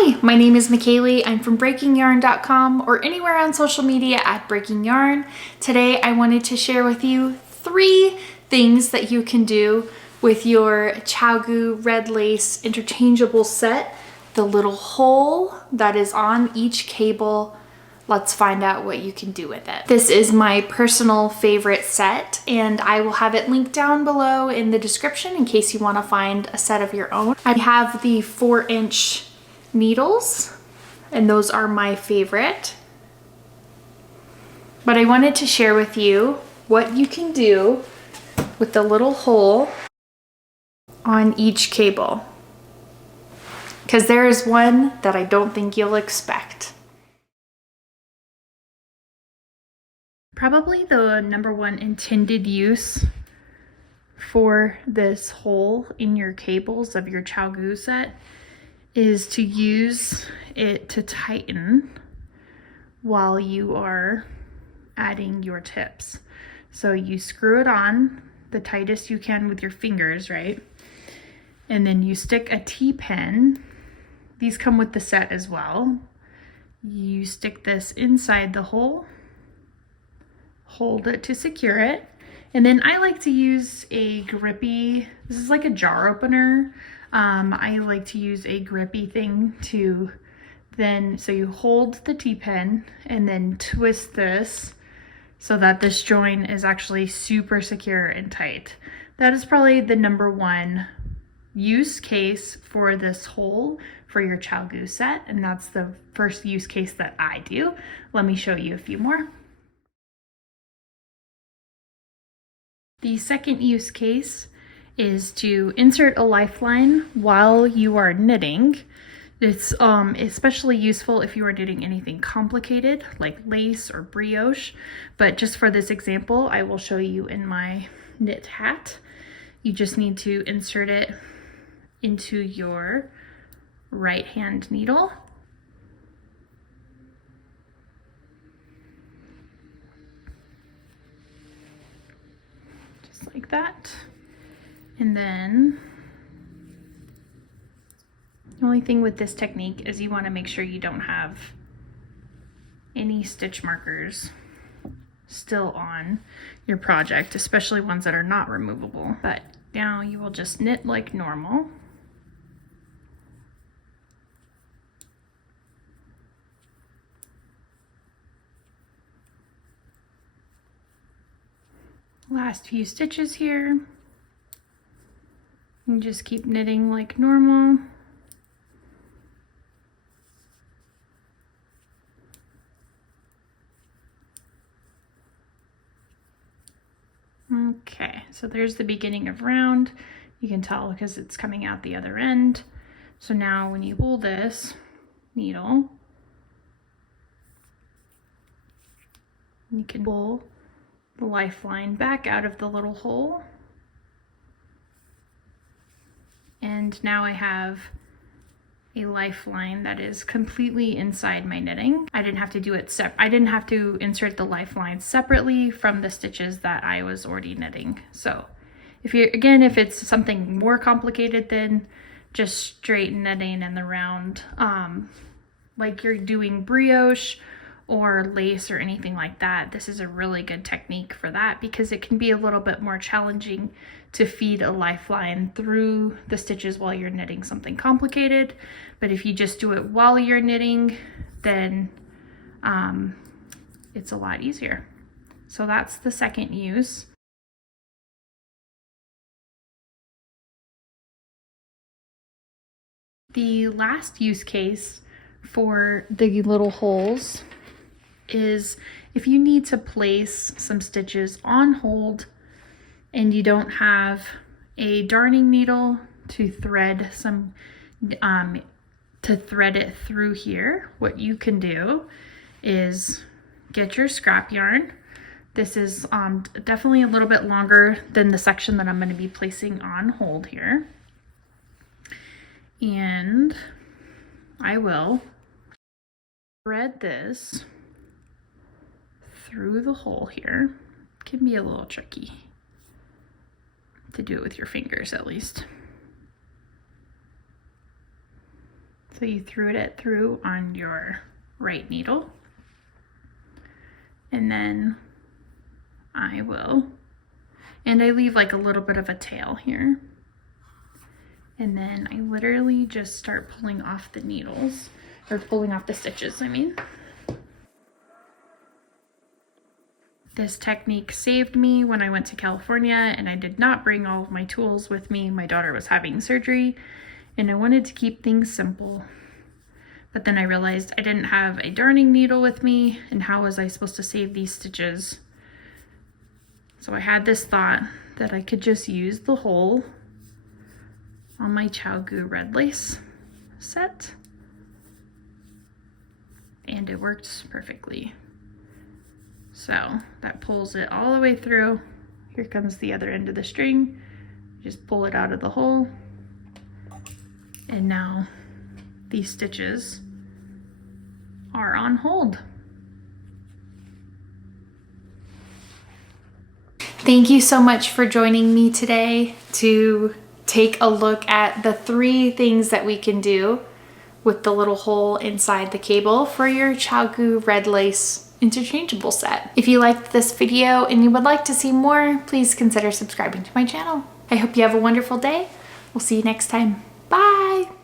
Hi, my name is Michaeli. I'm from breakingyarn.com or anywhere on social media at Breaking Yarn. Today I wanted to share with you 3 things that you can do with your ChiaoGoo red lace interchangeable set. The little hole that is on each cable. Let's find out what you can do with it. This is my personal favorite set, and I will have it linked down below in the description in case you want to find a set of your own. I have the 4-inch needles, and those are my favorite. But I wanted to share with you what you can do with the little hole on each cable, because there is one that I don't think you'll expect. Probably the number one intended use for this hole in your cables of your ChiaoGoo set is to use it to tighten while you are adding your tips. So you screw it on the tightest you can with your fingers, right? And then you stick a T-pin. These come with the set as well. You stick this inside the hole, hold it to secure it, and then I like to use a grippy, this is like a jar opener. I like to use a grippy thing to so you hold the T-pin and then twist this so that this join is actually super secure and tight. That is probably the number one use case for this hole for your ChiaoGoo set, and that's the first use case that I do. Let me show you a few more. The second use case is to insert a lifeline while you are knitting. It's especially useful if you are knitting anything complicated like lace or brioche, but just for this example, I will show you in my knit hat. You just need to insert it into your right hand needle. Just like that. And then the only thing with this technique is you want to make sure you don't have any stitch markers still on your project, especially ones that are not removable. But now you will just knit like normal. Last few stitches here. And just keep knitting like normal. Okay, so there's the beginning of round. You can tell because it's coming out the other end. So now when you pull this needle, you can pull the lifeline back out of the little hole. And now I have a lifeline that is completely inside my knitting. I didn't have to do it I didn't have to insert the lifeline separately from the stitches that I was already knitting. So if it's something more complicated than just straight knitting in the round, like you're doing brioche or lace or anything like that, this is a really good technique for that because it can be a little bit more challenging to feed a lifeline through the stitches while you're knitting something complicated. But if you just do it while you're knitting, then it's a lot easier. So that's the second use. The last use case for the little holes is if you need to place some stitches on hold and you don't have a darning needle to thread it through here, what you can do is get your scrap yarn. This is definitely a little bit longer than the section that I'm going to be placing on hold here. And I will thread this through the hole here. It can be a little tricky to do it with your fingers at least. So you thread it through on your right needle, and then I leave like a little bit of a tail here. And then I literally just start pulling off the needles, or pulling off the stitches, I mean. This technique saved me when I went to California and I did not bring all of my tools with me. My daughter was having surgery and I wanted to keep things simple. But then I realized I didn't have a darning needle with me, and how was I supposed to save these stitches? So I had this thought that I could just use the hole on my ChiaoGoo red lace set, and it worked perfectly. So that pulls it all the way through. Here comes the other end of the string. Just pull it out of the hole, and now these stitches are on hold. Thank you so much for joining me today to take a look at the 3 things that we can do with the little hole inside the cable for your ChiaoGoo red lace interchangeable set. If you liked this video and you would like to see more, please consider subscribing to my channel. I hope you have a wonderful day. We'll see you next time. Bye!